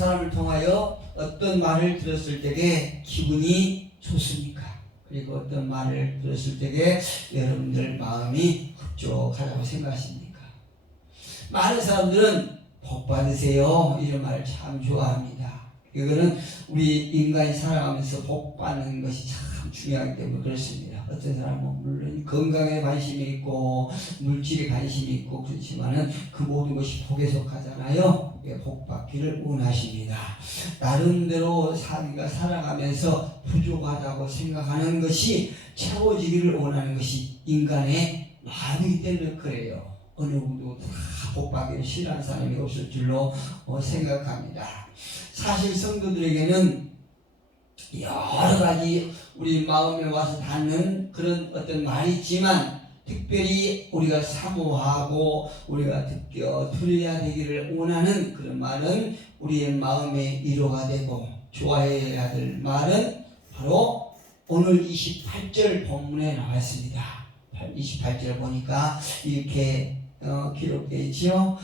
사람을 통하여 어떤 말을 들었을 때에 기분이 좋습니까? 그리고 어떤 말을 들었을 때에 여러분들 마음이 흡족하다고 생각하십니까? 많은 사람들은 복 받으세요 이런 말을 참 좋아합니다. 이거는 우리 인간이 살아가면서 복 받는 것이 참 중요하기 때문에 그렇습니다. 어떤 사람은 물론 건강에 관심이 있고 물질에 관심이 있고 그렇지만은 그 모든 것이 복에 속하잖아요. 복 받기를 원하십니다. 나름대로 자기가 살아가면서 부족하다고 생각하는 것이 채워지기를 원하는 것이 인간의 마음이기 때문에 그래요. 어느 누구도 다 복받기를 싫어하는 사람이 없을 줄로 생각합니다. 사실 성도들에게는 여러 가지 우리 마음에 와서 닿는 그런 어떤 말이 있지만 특별히 우리가 사모하고 우리가 들어야 되기를 원하는 그런 말은 우리의 마음의 위로가 되고 좋아해야 될 말은 바로 오늘 28절 본문에 나왔습니다. 28절 보니까 이렇게 기록되어 있죠.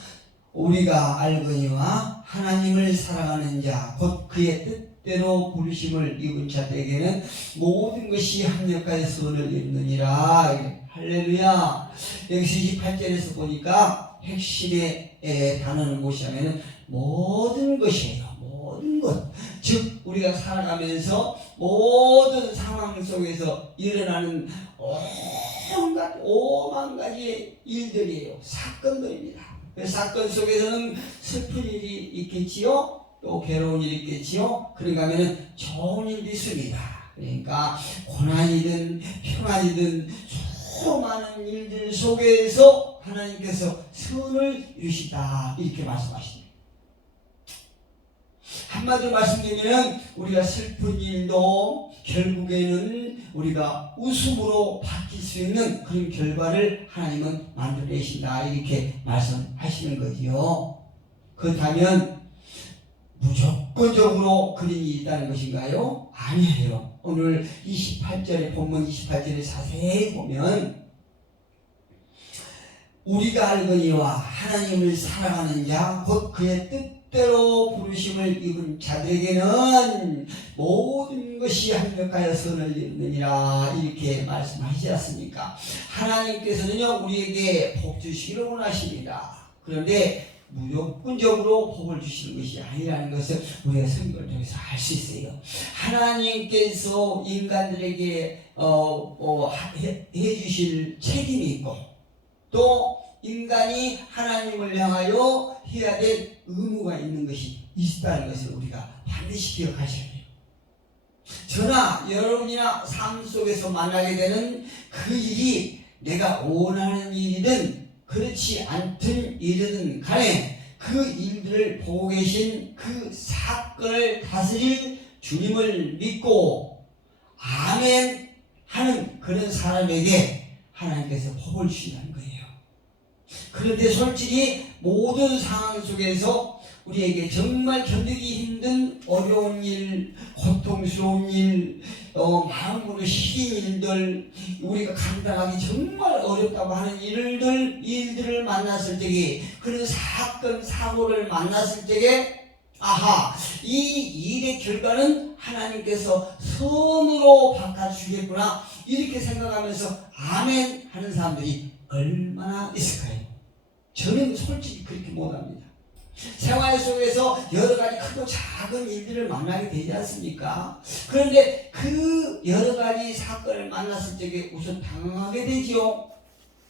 우리가 알거니와 하나님을 사랑하는 자 곧 그의 뜻대로 부르심을 입은 자들에게는 모든 것이 합력하여 선을 이루느니라. 할렐루야. 여기서 28절에서 보니까 핵심의 단어는 무엇이냐면 모든 것이에요. 모든 것. 즉 우리가 살아가면서 모든 상황 속에서 일어나는 온갖 오만 가지의 일들이에요. 사건들입니다. 그 사건 속에서는 슬픈 일이 있겠지요. 또 괴로운 일이 있겠지요. 그런가 하면은 좋은 일도 있습니다. 그러니까 고난이든 평안이든 수많은 일들 속에서 하나님께서 선을 이루시다 이렇게 말씀하십니다. 한마디로 말씀드리면 우리가 슬픈 일도 결국에는 우리가 웃음으로 바뀔 수 있는 그런 결과를 하나님은 만들어내신다 이렇게 말씀하시는 거지요. 그렇다면 무조건적으로 그런 일이 있다는 것인가요? 아니에요. 오늘 28절에 본문 28절에 자세히 보면 우리가 알거니와 하나님을 사랑하는 자 곧 그의 뜻대로 부르심을 입은 자들에게는 모든 것이 합력하여 선을 이루느니라 이렇게 말씀하시지 않습니까? 하나님께서는요 우리에게 복 주시기를 원하십니다. 그런데 무조건적으로 복을 주시는 것이 아니라는 것을 우리가 성경을 통해서 알 수 있어요. 하나님께서 인간들에게 해주실 책임이 있고 또 인간이 하나님을 향하여 해야 될 의무가 있는 것이 있다는 것을 우리가 반드시 기억하셔야 돼요. 저나 여러분이나 삶 속에서 만나게 되는 그 일이 내가 원하는 일이든 그렇지 않든 일이든 간에 그 일들을 보고 계신 그 사건을 다스릴 주님을 믿고 아멘 하는 그런 사람에게 하나님께서 복을 주신다는 거예요. 그런데 솔직히 모든 상황 속에서 우리에게 정말 견디기 힘든 어려운 일, 고통스러운 일, 마음으로 시린 일들, 우리가 감당하기 정말 어렵다고 하는 일들을 만났을 때에 그런 사건, 사고를 만났을 때에 아하, 이 일의 결과는 하나님께서 선으로 바꿔주시겠구나 이렇게 생각하면서 아멘 하는 사람들이 얼마나 있을까요? 저는 솔직히 그렇게 못합니다. 생활 속에서 여러 가지 크고 작은 일들을 만나게 되지 않습니까? 그런데 그 여러 가지 사건을 만났을 때 우선 당황하게 되죠.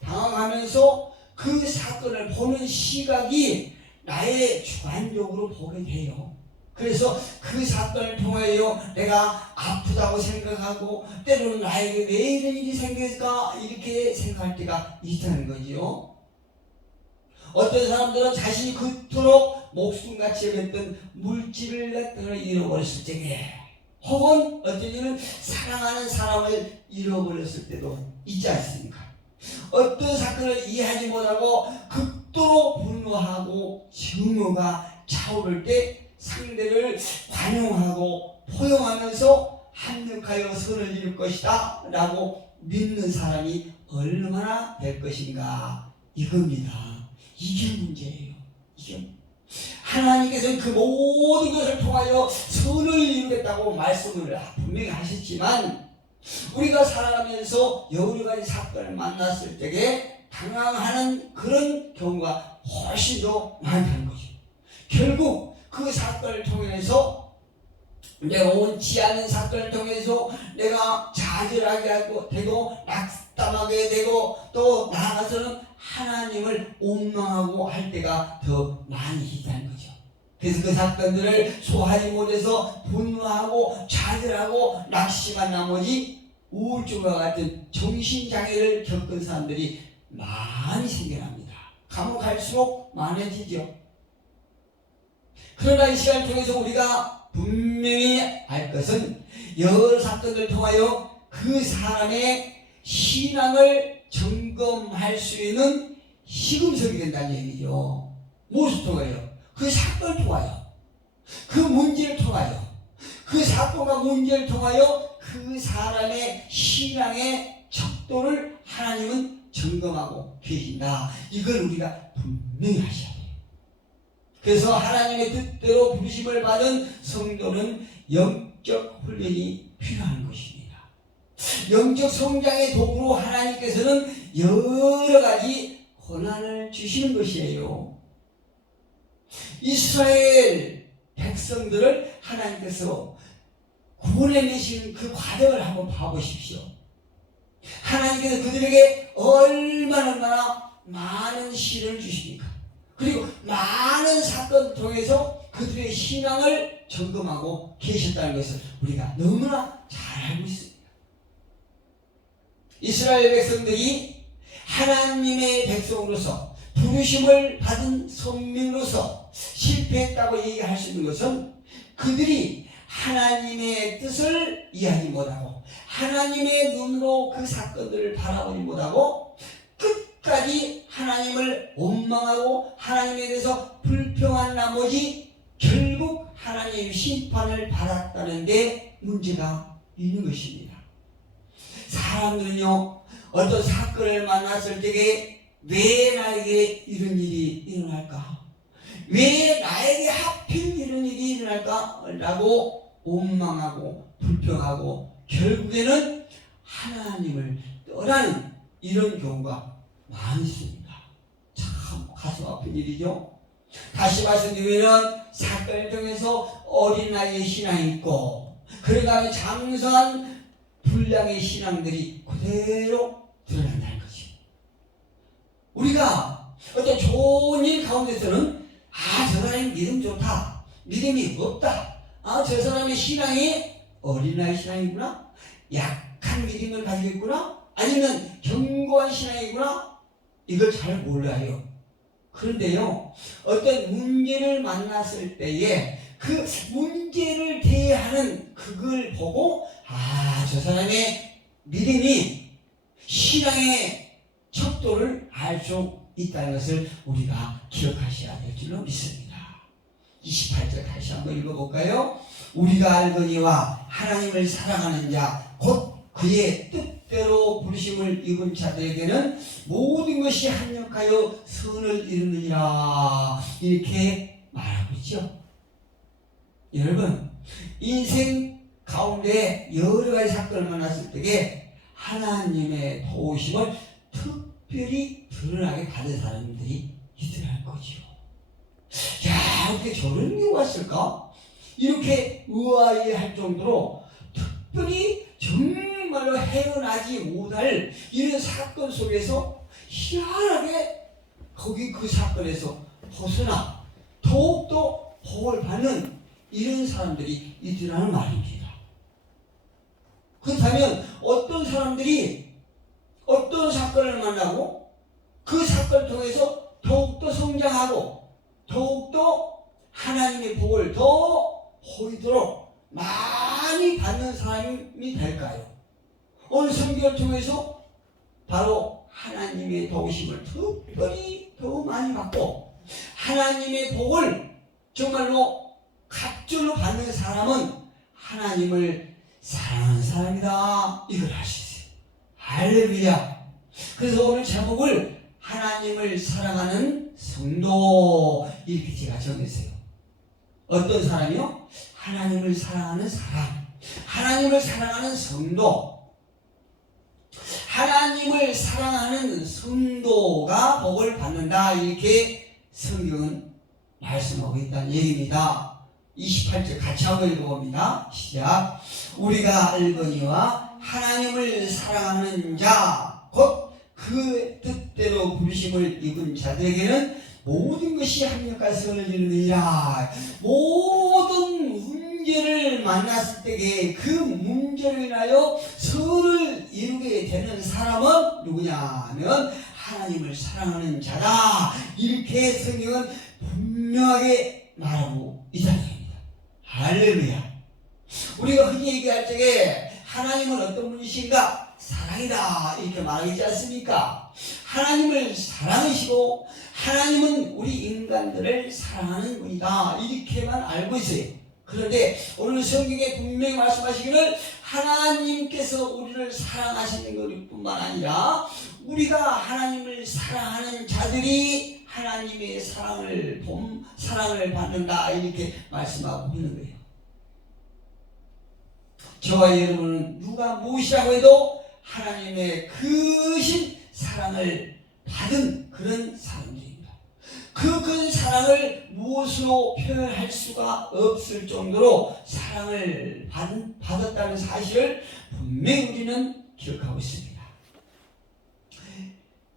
당황하면서 그 사건을 보는 시각이 나의 주관적으로 보게 돼요. 그래서 그 사건을 통하여 내가 아프다고 생각하고 때로는 나에게 왜 이런 일이 생길까 이렇게 생각할 때가 있다는 거지요. 어떤 사람들은 자신이 그토록 목숨같이 여겼던 물질을 갖다가 잃어버렸을 때에 혹은 어떤 이는 사랑하는 사람을 잃어버렸을 때도 있지 않습니까? 어떤 사건을 이해하지 못하고 극도로 분노하고 증오가 차오를 때 상대를 관용하고 포용하면서 합력하여 선을 이룰 것이다 라고 믿는 사람이 얼마나 될 것인가 이겁니다. 이게 문제예요. 이게 하나님께서는 그 모든 것을 통하여 선을 이루겠다고 말씀을 분명히 하셨지만 우리가 살아가면서 여러 가지 사건을 만났을 때에 당황하는 그런 경우가 훨씬 더 많다는 거죠. 결국 그 사건을 통해서 내가 원치 않은 사건을 통해서 내가 좌절하게 되고 낙담하게 되고 또 나아가서는 하나님을 원망하고 할 때가 더 많이 있다는 거죠. 그래서 그 사건들을 소화하지 못해서 분노하고 좌절하고 낙심한 나머지 우울증과 같은 정신장애를 겪은 사람들이 많이 생겨납니다. 가면 갈수록 많아지죠. 그러나 이 시간을 통해서 우리가 분명히 알 것은 여러 사건을 통하여 그 사람의 신앙을 점검할 수 있는 시금석이 된다는 얘기죠. 무엇을 통하여? 그 사건을 통하여, 그 문제를 통하여, 그 사건과 문제를 통하여 그 사람의 신앙의 척도를 하나님은 점검하고 계신다. 이걸 우리가 분명히 하셔야 돼요. 그래서 하나님의 뜻대로 부르심을 받은 성도는 영적 훈련이 필요한 것입니다. 영적 성장의 도구로 하나님께서는 여러 가지 고난을 주시는 것이에요. 이스라엘 백성들을 하나님께서 구원해내시는 그 과정을 한번 봐보십시오. 하나님께서 그들에게 얼마나 많은 시련을 주십니까? 그리고 많은 사건을 통해서 그들의 신앙을 점검하고 계셨다는 것을 우리가 너무나 잘 알고 있습니다. 이스라엘 백성들이 하나님의 백성으로서 부르심을 받은 선민으로서 실패했다고 얘기할 수 있는 것은 그들이 하나님의 뜻을 이해하지 못하고 하나님의 눈으로 그 사건들을 바라보지 못하고 끝까지 하나님을 원망하고 하나님에 대해서 불평한 나머지 결국 하나님의 심판을 받았다는 데 문제가 있는 것입니다. 사람들은요, 어떤 사건을 만났을 때에 왜 나에게 이런 일이 일어날까? 왜 나에게 하필 이런 일이 일어날까? 라고 원망하고 불평하고 결국에는 하나님을 떠나는 이런 경우가 많습니다. 참 가슴 아픈 일이죠. 다시 말씀드리면 사건을 통해서 어린 나이의 신앙이 있고 그러다가 장성한 불량의 신앙들이 그대로 드러난다는 거죠. 우리가 어떤 좋은 일 가운데서는 저 사람이 믿음 좋다, 믿음이 없다, 저 사람의 신앙이 어린아이 신앙이구나, 약한 믿음을 가지고 있구나, 아니면 견고한 신앙이구나, 이걸 잘 몰라요. 그런데요, 어떤 문제를 만났을 때에 그 문제를 대하는 그걸 보고 저 사람의 믿음이 신앙의 척도를 알 수 있다는 것을 우리가 기억하셔야 될 줄로 믿습니다. 28절 다시 한번 읽어볼까요? 우리가 알거니와 하나님을 사랑하는 자 곧 그의 뜻대로 부르심을 입은 자들에게는 모든 것이 합력하여 선을 이루느니라 이렇게 말하고 있죠. 여러분, 인생 가운데 여러 가지 사건을 만났을 때에 하나님의 도우심을 특별히 드러나게 받은 사람들이 있더라는 거죠. 야, 어떻게 저런 경우가 있을까? 이렇게 의아해할 정도로 특별히 정말로 헤어나지 못할 이런 사건 속에서 희한하게 거기 그 사건에서 벗어나 더욱더 복을 받는 이런 사람들이 있더라는 말입니다. 그렇다면 어떤 사람들이 어떤 사건을 만나고 그 사건을 통해서 더욱더 성장하고 더욱더 하나님의 복을 더 보이도록 많이 받는 사람이 될까요? 오늘 성경을 통해서 바로 하나님의 도우심을 특별히 더 많이 받고 하나님의 복을 정말로 갑절로 받는 사람은 하나님을 사랑하는 사람이다, 이걸 알 수 있어요. 할렐루야. 그래서 오늘 제목을 하나님을 사랑하는 성도 이렇게 제가 정했어요. 어떤 사람이요? 하나님을 사랑하는 사람, 하나님을 사랑하는 성도, 하나님을 사랑하는 성도가 복을 받는다. 이렇게 성경은 말씀하고 있다는 얘기입니다. 28절 같이 한번 읽어봅니다. 시작. 우리가 알거니와 하나님을 사랑하는 자, 곧 그 뜻대로 부르심을 입은 자들에게는 모든 것이 합력하여 선을 이루느니라. 모든 문제를 만났을 때에 그 문제로 인하여 선을 이루게 되는 사람은 누구냐 하면 하나님을 사랑하는 자다. 이렇게 성경은 분명하게 말하고 있다는 겁니다. 할렐루야. 우리가 흔히 얘기할 적에 하나님은 어떤 분이신가? 사랑이다 이렇게 말하지 않습니까? 하나님을 사랑하시고 하나님은 우리 인간들을 사랑하는 분이다 이렇게만 알고 있어요. 그런데 오늘 성경에 분명히 말씀하시기를 하나님께서 우리를 사랑하시는 것뿐만 아니라 우리가 하나님을 사랑하는 자들이 하나님의 사랑을 받는다 이렇게 말씀하고 있는 거예요. 저와 여러분은 누가 무엇이라고 해도 하나님의 크신 사랑을 받은 그런 사람들입니다. 그 사랑을 무엇으로 표현할 수가 없을 정도로 사랑을 받았다는 사실을 분명히 우리는 기억하고 있습니다.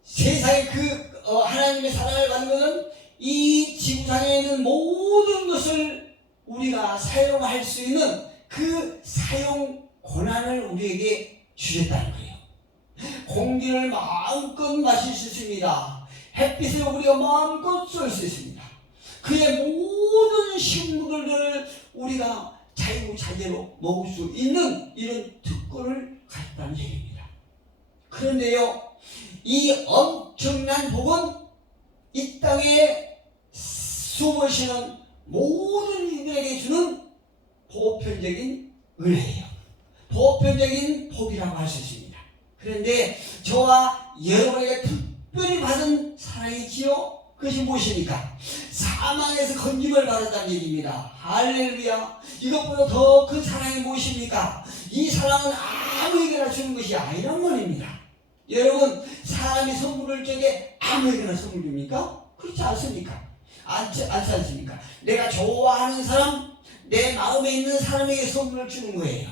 세상에 하나님의 사랑을 받는 것은 이 지구상에 있는 모든 것을 우리가 사용할 수 있는 그 사용 권한을 우리에게 주셨다는 거예요. 공기를 마음껏 마실 수 있습니다. 햇빛을 우리가 마음껏 쏠 수 있습니다. 그의 모든 식물들을 우리가 자유자재로 먹을 수 있는 이런 특권을 갖다는 얘기입니다. 그런데요, 이 엄청난 복은 이 땅에 숨을 쉬는 모든 이들에게 주는 보편적인 은혜예요. 보편적인 복이라고 할 수 있습니다. 그런데 저와 여러분에게 특별히 받은 사랑이지요. 그것이 무엇입니까? 사망에서 건짐을 받았다는 얘기입니다. 할렐루야. 이것보다 더 큰 사랑이 무엇입니까? 이 사랑은 아무에게나 주는 것이 아니란 말입니다. 여러분, 사람이 선물을 적에 아무에게나 선물 줍니까? 그렇지 않습니까? 않지 않습니까? 내가 좋아하는 사람, 내 마음에 있는 사람에게 선물을 주는 거예요.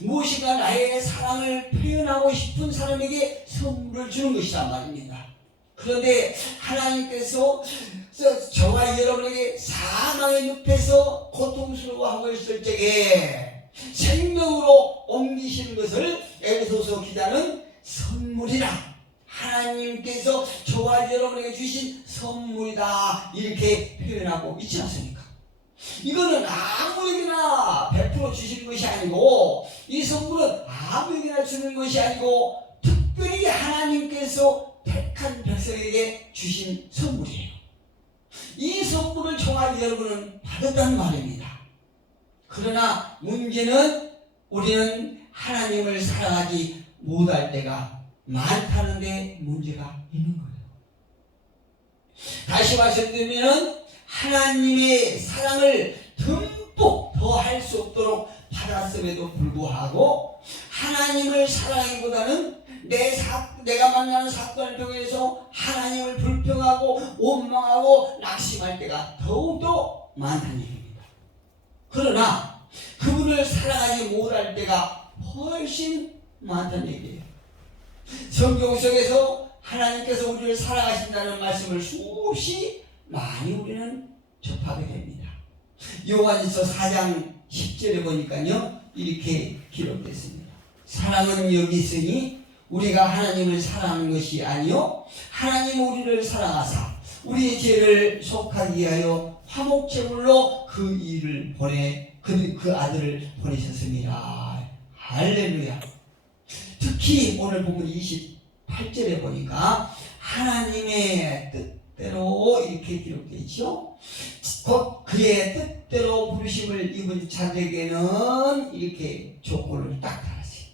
무엇인가 나의 사랑을 표현하고 싶은 사람에게 선물을 주는 것이란 말입니다. 그런데 하나님께서 저와 여러분에게 사망의 늪에서 고통스러워하고 있을 적에 생명으로 옮기시는 것을 에베소서 기자는 선물이라, 하나님께서 저와 여러분에게 주신 선물이다 이렇게 표현하고 있지 않습니까? 이거는 아무에게나 베풀어 주시는 것이 아니고, 이 선물은 아무에게나 주는 것이 아니고 특별히 하나님께서 택한 백성에게 주신 선물이에요. 이 선물을 저와 여러분은 받았다는 말입니다. 그러나 문제는 우리는 하나님을 사랑하지 못할 때가 많다는 데 문제가 있는 거예요. 다시 말씀드리면 하나님의 사랑을 듬뿍 더할 수 없도록 받았음에도 불구하고 하나님을 사랑하기보다는 내가 만나는 사건을 통해서 하나님을 불평하고 원망하고 낙심할 때가 더욱더 많다는 얘기입니다. 그러나 그분을 사랑하지 못할 때가 훨씬 많다는 얘기예요. 성경 속에서 하나님께서 우리를 사랑하신다는 말씀을 수없이 많이 우리는 접하게 됩니다. 요한일서 4장 10절에 보니까요, 이렇게 기록됐습니다. 사랑은 여기 있으니 우리가 하나님을 사랑하는 것이 아니요 하나님 우리를 사랑하사 우리의 죄를 속하기 위하여 화목제물로 그 아들을 보내셨습니다. 할렐루야. 특히 오늘 본문 28절에 보니까 하나님의 뜻대로 이렇게 기록되어 있죠. 곧 그의 뜻대로 부르심을 입은 자들에게는 이렇게 조건을 딱 달았어요.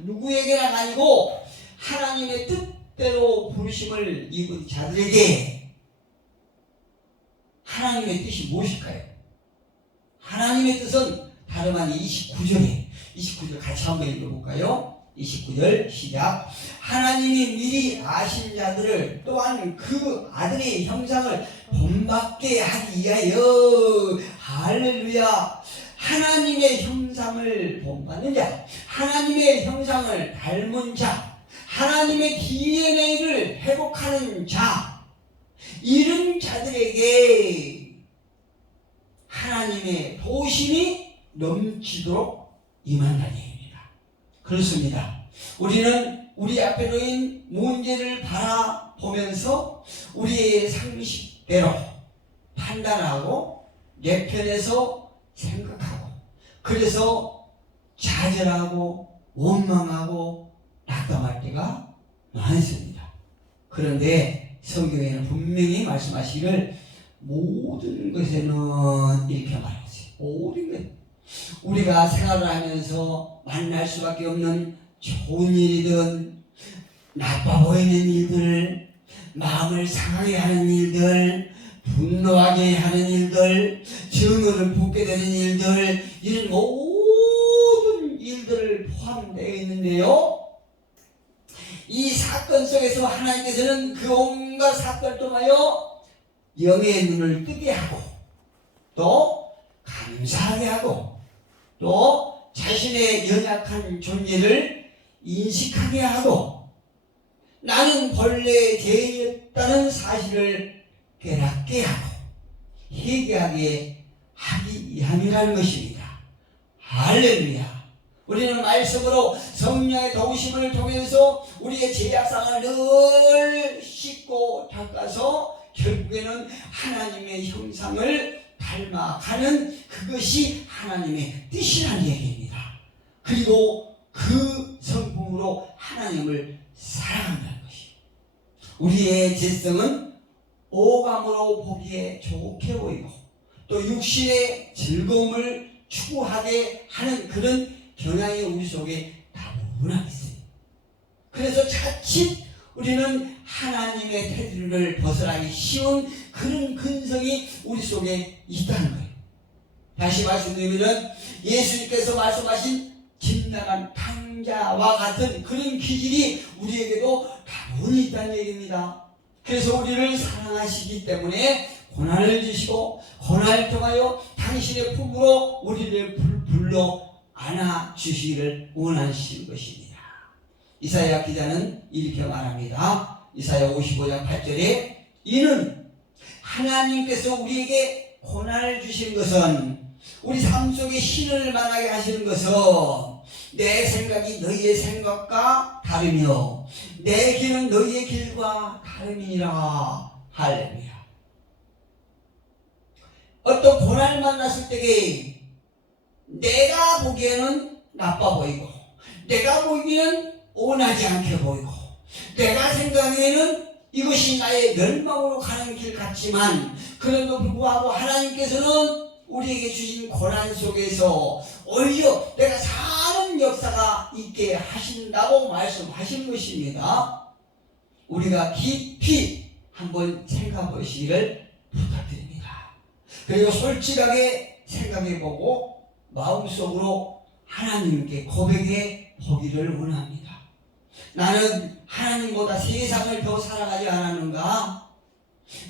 누구에게나 아니고 하나님의 뜻대로 부르심을 입은 자들에게 하나님의 뜻이 무엇일까요? 하나님의 뜻은 다름 아닌 29절 같이 한번 읽어볼까요? 29절 시작. 하나님이 미리 아신 자들을 또한 그 아들의 형상을 본받게 하기 위하여. 할렐루야. 하나님의 형상을 본받는 자, 하나님의 형상을 닮은 자, 하나님의 DNA를 회복하는 자, 이런 자들에게 하나님의 도심이 넘치도록 임한다는 얘기입니다. 그렇습니다. 우리는 우리 앞에 놓인 문제를 바라보면서 우리의 상식대로 판단하고 내 편에서 생각하고, 그래서 좌절하고 원망하고 낙담할 때가 많습니다. 그런데 성경에는 분명히 말씀하시기를 모든 것에는 이렇게 말했어요. 모든 것, 우리가 생활을 하면서 만날 수밖에 없는 좋은 일이든 나빠 보이는 일들, 마음을 상하게 하는 일들, 분노하게 하는 일들, 증오를 품게 되는 일들, 이런 모든 일들을 포함되어 있는데요, 이 사건 속에서 하나님께서는 그 온갖 사건을 통하여 영의 눈을 뜨게 하고, 또 감사하게 하고, 또 자신의 연약한 존재를 인식하게 하고, 나는 본래 죄인이었다는 사실을 깨닫게 하고 회개하게 하기 위함이라는 것입니다. 할렐루야. 우리는 말씀으로 성령의 도우심을 통해서 우리의 죄악상을 늘 씻고 닦아서 결국에는 하나님의 형상을 닮아가는 그것이 하나님의 뜻이라는 얘기입니다. 그리고 그 성품으로 하나님을 사랑한다는 것이, 우리의 죄성은 오감으로 보기에 좋게 보이고 또 육신의 즐거움을 추구하게 하는 그런 경향이 우리 속에 다분하게 있어요. 그래서 자칫 우리는 하나님의 테두리를 벗어나기 쉬운 그런 근성이 우리 속에 있다는 거예요. 다시 말씀드리면 예수님께서 말씀하신 집 나간 탕자와 같은 그런 기질이 우리에게도 다분히 있다는 얘기입니다. 그래서 우리를 사랑하시기 때문에 고난을 주시고 고난을 통하여 당신의 품으로 우리를 불러 안아주시기를 원하시는 것입니다. 이사야 기자는 이렇게 말합니다. 이사야 55장 8절에 이는 하나님께서 우리에게 고난을 주신 것은, 우리 삶 속에 신을 만나게 하시는 것은 내 생각이 너희의 생각과 다르며 내 길은 너희의 길과 다름이니라. 할렐루야. 어떤 고난을 만났을 때에 내가 보기에는 나빠 보이고, 내가 보기에는 원하지 않게 보이고, 내가 생각에는 이것이 나의 멸망으로 가는 길 같지만, 그럼에도 불구하고 하나님께서는 우리에게 주신 고난 속에서 오히려 내가 사는 역사가 있게 하신다고 말씀하신 것입니다. 우리가 깊이 한번 생각해 보시기를 부탁드립니다. 그리고 솔직하게 생각해보고 마음속으로 하나님께 고백해 보기를 원합니다. 나는 하나님보다 세상을 더 사랑하지 않았는가?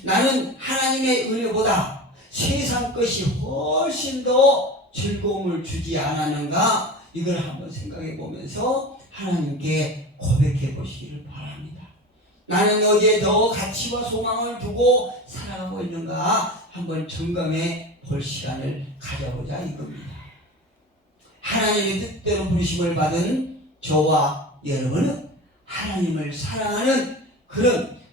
나는 하나님의 은혜보다 세상 것이 훨씬 더 즐거움을 주지 않았는가? 이걸 한번 생각해 보면서 하나님께 고백해 보시기를 바랍니다. 나는 어디에 더 가치와 소망을 두고 살아가고 있는가? 한번 점검해 볼 시간을 가져보자 이겁니다. 하나님의 뜻대로 부르심을 받은 저와 여러분은 하나님을 사랑하는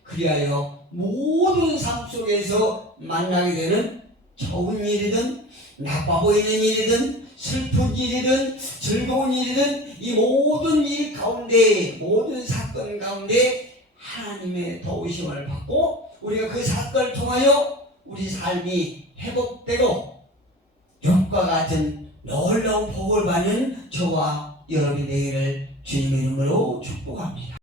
그리하여 모든 삶 속에서 만나게 되는 좋은 일이든 나빠 보이는 일이든 슬픈 일이든 즐거운 일이든 이 모든 일 가운데, 모든 사건 가운데 하나님의 도우심을 받고 우리가 그 사건을 통하여 우리 삶이 회복되고 욥과 같은 놀라운 복을 받는 저와 여러분이 되기를 주님의 이름으로 축복합니다.